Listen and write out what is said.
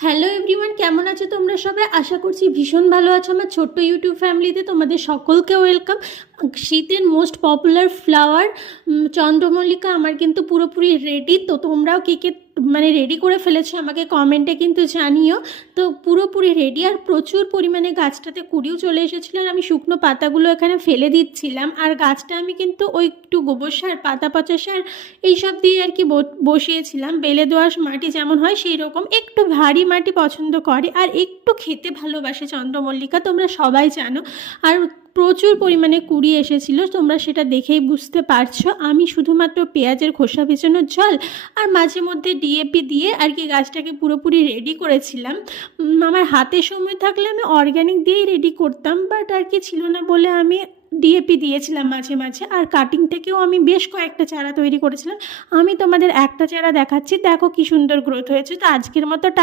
Hello everyone, কেমন আছো তোমরা সবাই? আশা করছি ভীষণ ভালো আছো। আমার ছোট্ট ইউটিউব ফ্যামিলিতে তোমাদের সকলকে ওয়েলকাম। শীতের মোস্ট পপুলার ফ্লাওয়ার চন্দ্রমল্লিকা আমার কিন্তু পুরোপুরি রেডি। তো তোমরাও কে কে রেডি করে ফেলেছো আমাকে কমেন্টে কিন্তু জানিও। তো পুরোপুরি রেডি, আর প্রচুর পরিমাণে গাছটাতে কুড়িও চলে এসেছিলো। আর আমি শুকনো পাতাগুলো এখানে ফেলে দিচ্ছিলাম, আর গাছটা আমি কিন্তু ওই একটু গোবর সার, পাতা পচা সার এইসব দিয়ে আর কি বসিয়েছিলাম। বেলে দোআঁশ মাটি যেমন হয় সেই রকম একটু ভারী মাটি পছন্দ করে, আর একটু খেতে ভালোবাসে চন্দ্রমল্লিকা, তোমরা সবাই জানো। আর প্রচুর পরিমাণে কুড়ি এসেছিল, তোমরা সেটা দেখেই বুঝতে পারছো। আমি শুধুমাত্র পেঁয়াজের খোসা ভেজানোর জল আর মাঝে মধ্যে ডিএপি দিয়ে আর কি গাছটাকে পুরোপুরি রেডি করেছিলাম। আমার হাতে সময় থাকলে আমি অর্গ্যানিক দিয়েই রেডি করতাম, বাট আর কি ছিল না বলে আমি ডিএপি দিয়েছিলাম মাঝে মাঝে। আর কাটিং থেকেও আমি বেশ কয়েকটা চারা তৈরি করেছিলাম। আমি তোমাদের একটা চারা দেখাচ্ছি, দেখো কি সুন্দর গ্রোথ হয়েছে। তো আজকের মতো